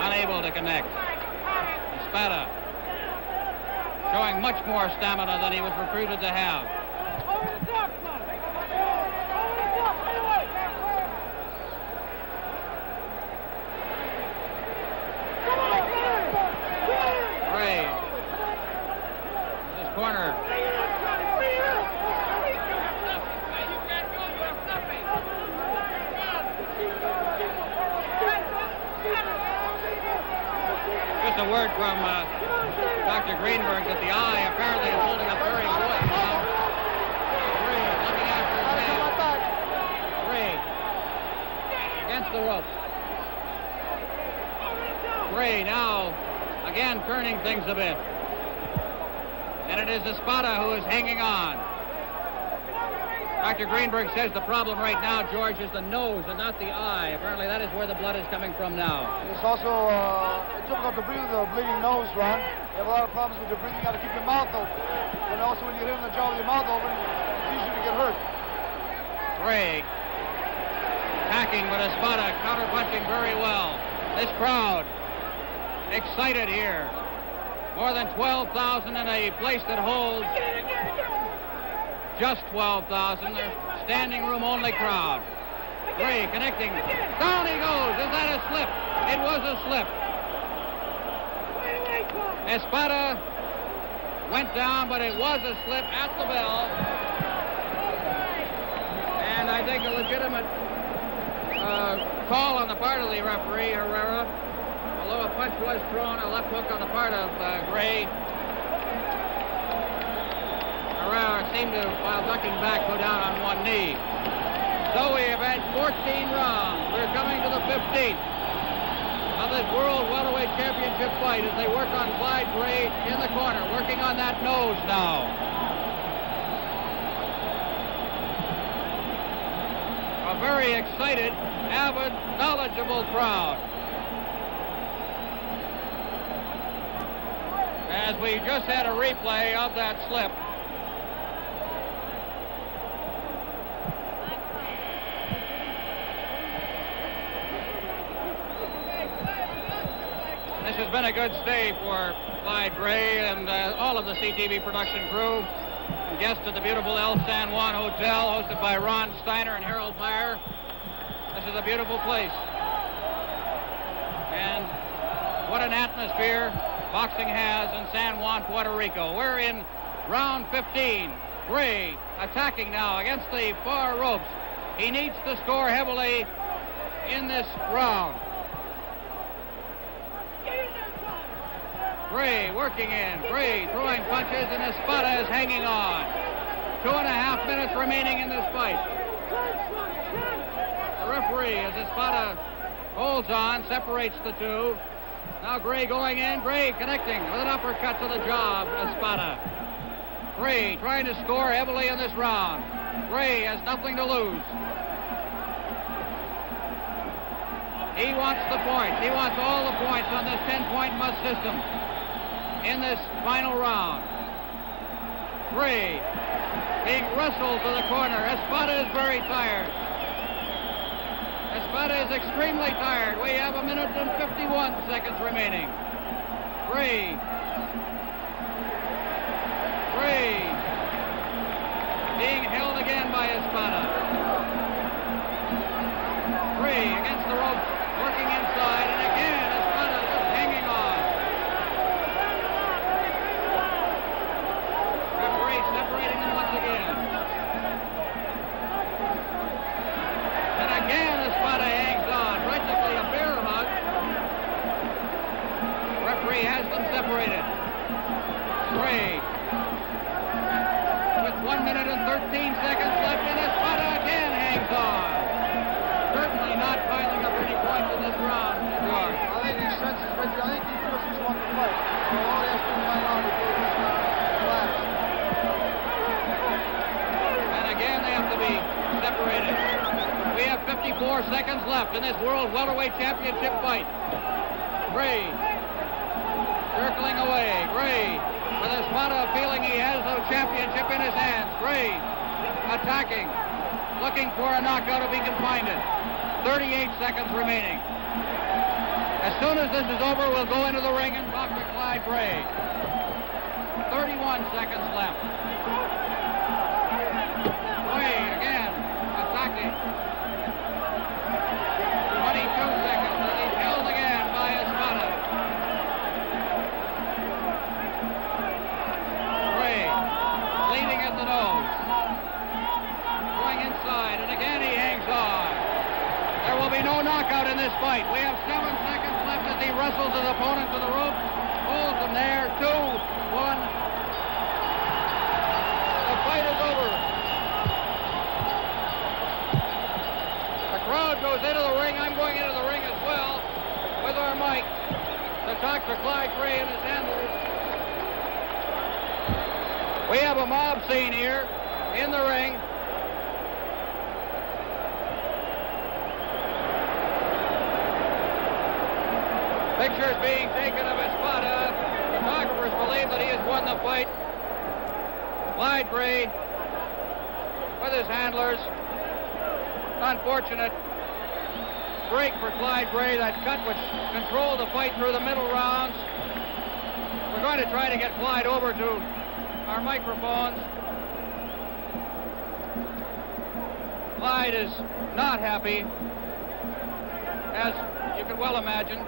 Unable to connect. Espada showing much more stamina than he was recruited to have. Gray. This corner. Just a word from Dr. Greenberg that the eye apparently is holding up very good. Gray looking after his man. Gray against the ropes. Gray now again turning things a bit. And it is Espada who is hanging on. Dr. Greenberg says the problem right now, George, is the nose and not the eye. Apparently that is where the blood is coming from now. It's also difficult to breathe with a bleeding nose, Ron. You have a lot of problems with your breathing. You got to keep your mouth open. And also when you hit in the jaw with your mouth open, it's easy to get hurt. Gray attacking, but Espada counter-punching very well. This crowd excited here. More than 12,000 in a place that holds just 12,000. They're standing room only crowd. Gray connecting. Down he goes. Is that a slip? It was a slip. Espada went down, but it was a slip at the bell. And I think a legitimate call on the part of the referee, Herrera. Although a punch was thrown, a left hook on the part of Gray. Herrera seemed to, while ducking back, go down on one knee. So we have had 14 rounds. We're coming to the 15th of this World Welterweight Championship fight as they work on Clyde Gray in the corner, working on that nose now. A very excited, avid, knowledgeable crowd. As we just had a replay of that slip. This has been a good stay for Clyde Gray and all of the CTV production crew. And guests at the beautiful El San Juan Hotel, hosted by Ron Steiner and Harold Meyer. This is a beautiful place. And what an atmosphere boxing has in San Juan, Puerto Rico. We're in round 15. Gray attacking now against the far ropes. He needs to score heavily in this round. Gray working in. Gray throwing punches, and Espada is hanging on. 2.5 minutes remaining in this fight. The referee, as Espada holds on, separates the two. Now Gray going in. Gray connecting with an uppercut to the jaw of Espada. Gray trying to score heavily in this round. Gray has nothing to lose. He wants the points. He wants all the points on this 10-point must system in this final round. Gray being wrestled to the corner. Espada is very tired. Espada is extremely tired. We have 1 minute and 51 seconds remaining. Gray. Being held again by Espada. Gray against the rope, working inside, and again Espada just hanging on. Referee separating them once again. And again Espada hangs on, practically a bear hug. Referee has them separated. Gray. 1 minute and 13 seconds left, and Espada again hangs on. Certainly not piling up any points in this round, George. I think he senses victory. I think he feels he's won the fight. So all he has to do is find out if he's last. And again, they have to be separated. We have 54 seconds left in this World Welterweight Championship fight. Gray circling away. Gray with Espada feeling he has the championship in his hands. Gray attacking, looking for a knockout if he can find it. 38 seconds remaining. As soon as this is over, we'll go into the ring and talk to Clyde Gray. 31 seconds left. Gray again attacking. 22 seconds, and he's held again by Espada. Leading at the nose. Going inside, and again he hangs on. There will be no knockout in this fight. We have 7 seconds left as he wrestles his opponent to the rope. Holds him there. 2, 1. The fight is over. The crowd goes into the ring. I'm going into the ring as well with our mic to talk to Clyde Gray and his handlers. We have a mob scene here in the ring. Pictures being taken of Espada. Photographers believe that he has won the fight. Clyde Gray with his handlers. Unfortunate break for Clyde Gray, that cut which controlled the fight through the middle rounds. We're going to try to get Clyde over to our microphones. Clyde is not happy, as you can well imagine.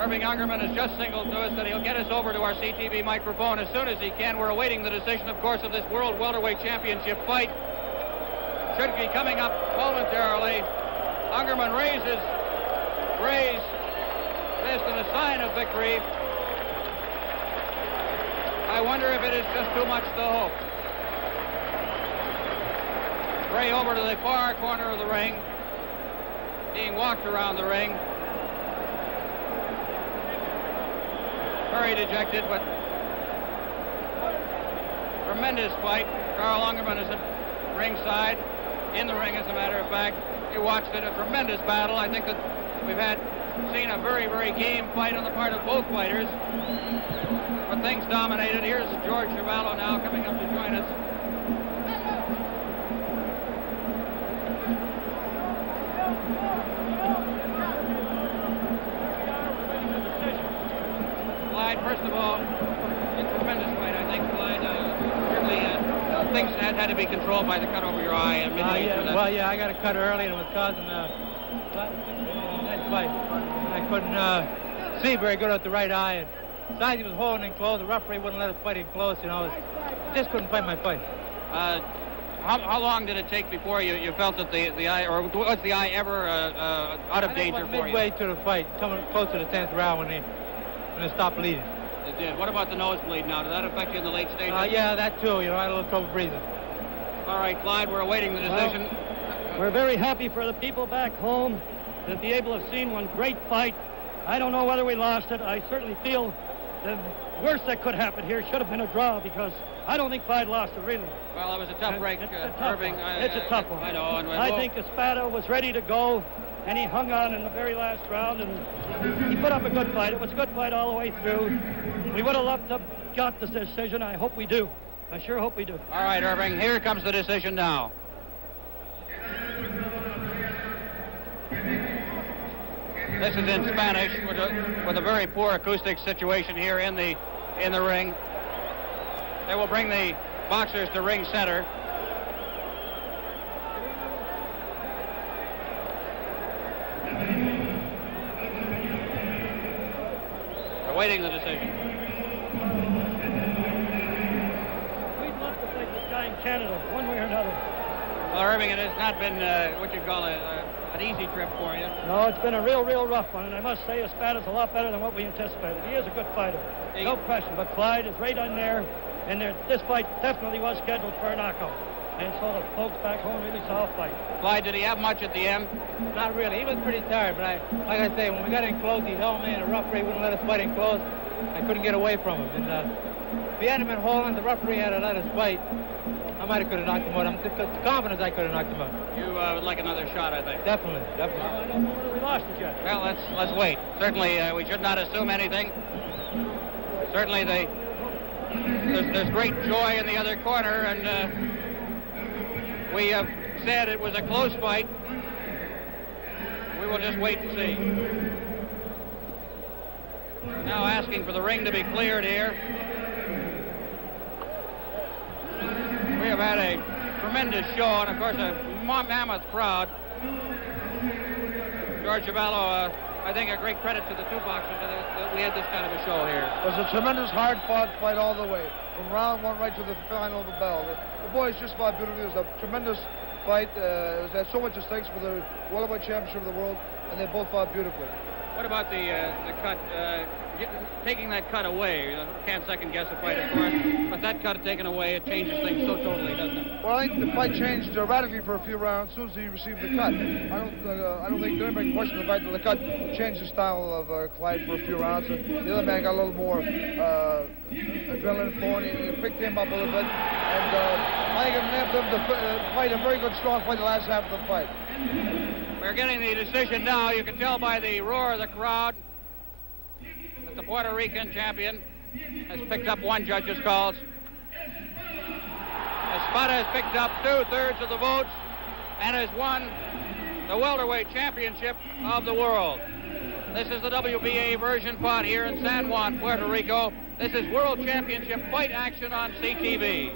Irving Ungerman has just signaled to us that he'll get us over to our CTV microphone as soon as he can. We're awaiting the decision, of course, of this World Welterweight Championship fight. Should be coming up momentarily. Ungerman raises Gray's fist in a sign of victory. I wonder if it is just too much to hope. Gray over to the far corner of the ring, being walked around the ring. Very dejected, but tremendous fight. Carl Ungerman is at ringside, in the ring as a matter of fact. He watched it, a tremendous battle. I think that we've seen a very, very game fight on the part of both fighters. But things dominated. Here's George Chavallo now coming up to join us. Clyde, first of all, a tremendous fight, I think, Clyde. Certainly things had to be controlled by the cut over your eye. Well, yeah, I got a cut early and it was causing a nice fight. I couldn't see very good with the right eye. And besides, he was holding in close. The referee wouldn't let us fight him close, you know. I just couldn't fight my fight. How long did it take before you felt that the eye, or was the eye ever out of danger for you? Midway to the fight, coming close to the 10th round when it stopped bleeding. It did. What about the nosebleed now? Did that affect you in the late stages? Yeah, that too. You know, I had a little trouble breathing. All right, Clyde, we're awaiting the decision. Well, we're very happy for the people back home to be able to have seen one great fight. I don't know whether we lost it. I certainly feel the worst that could happen here should have been a draw, because I don't think Clyde lost it, really. Well, it was a tough break, Irving. It's a tough one. I know. I think Espada was ready to go, and he hung on in the very last round, and He put up a good fight. It was a good fight all the way through. We would have loved to have got this decision. I hope we do. I sure hope we do. All right, Irving, here comes the decision now. This is in Spanish with a very poor acoustic situation here in the ring. They will bring the boxers to ring center. Awaiting the decision. We'd love to fight this guy in Canada, one way or another. Well, Irving, it has not been what you call an easy trip for you. No, it's been a real rough one, and I must say Espada's a lot better than what we anticipated. He is a good fighter, no question, but Clyde is right on there, and this fight definitely was scheduled for a knockout. And so the folks back home really saw a fight. Clyde, did he have much at the end? Not really. He was pretty tired, but like I say, when we got in close, he held me, and the referee wouldn't let us fight in close. I couldn't get away from him. And if he hadn't been holding, the referee had to let us fight. I might have could have knocked him out. I'm confident I could have knocked him out. You would like another shot, I think. Definitely. I don't know whether we lost it yet. Well, let's wait. Certainly, we should not assume anything. Certainly, there's great joy in the other corner, and we have said it was a close fight. We will just wait and see. Now asking for the ring to be cleared here. We have had a tremendous show, and of course a mammoth crowd. George Cavallo, I think a great credit to the two boxers that we had this kind of a show here. It was a tremendous hard-fought fight all the way, from round one right to the final of the bell. The boys just fought beautifully. It was a tremendous fight. It had so much at stake for the welterweight championship of the world, and they both fought beautifully. What about the cut? Taking that cut away, can't second guess a fight, of course, but that cut taken away, it changes things so totally, doesn't it? Well, I think the fight changed radically for a few rounds as soon as he received the cut. I don't think anybody can question the fact that the cut changed the style of Clyde for a few rounds, and the other man got a little more adrenaline flowing. It picked him up a little bit, and I think it enabled him to fight a very good, strong fight the last half of the fight. We're getting the decision now. You can tell by the roar of the crowd that the Puerto Rican champion has picked up one judge's calls. Espada has picked up 2/3 of the votes and has won the welterweight championship of the world. This is the WBA version fought here in San Juan, Puerto Rico. This is World Championship fight action on CTV.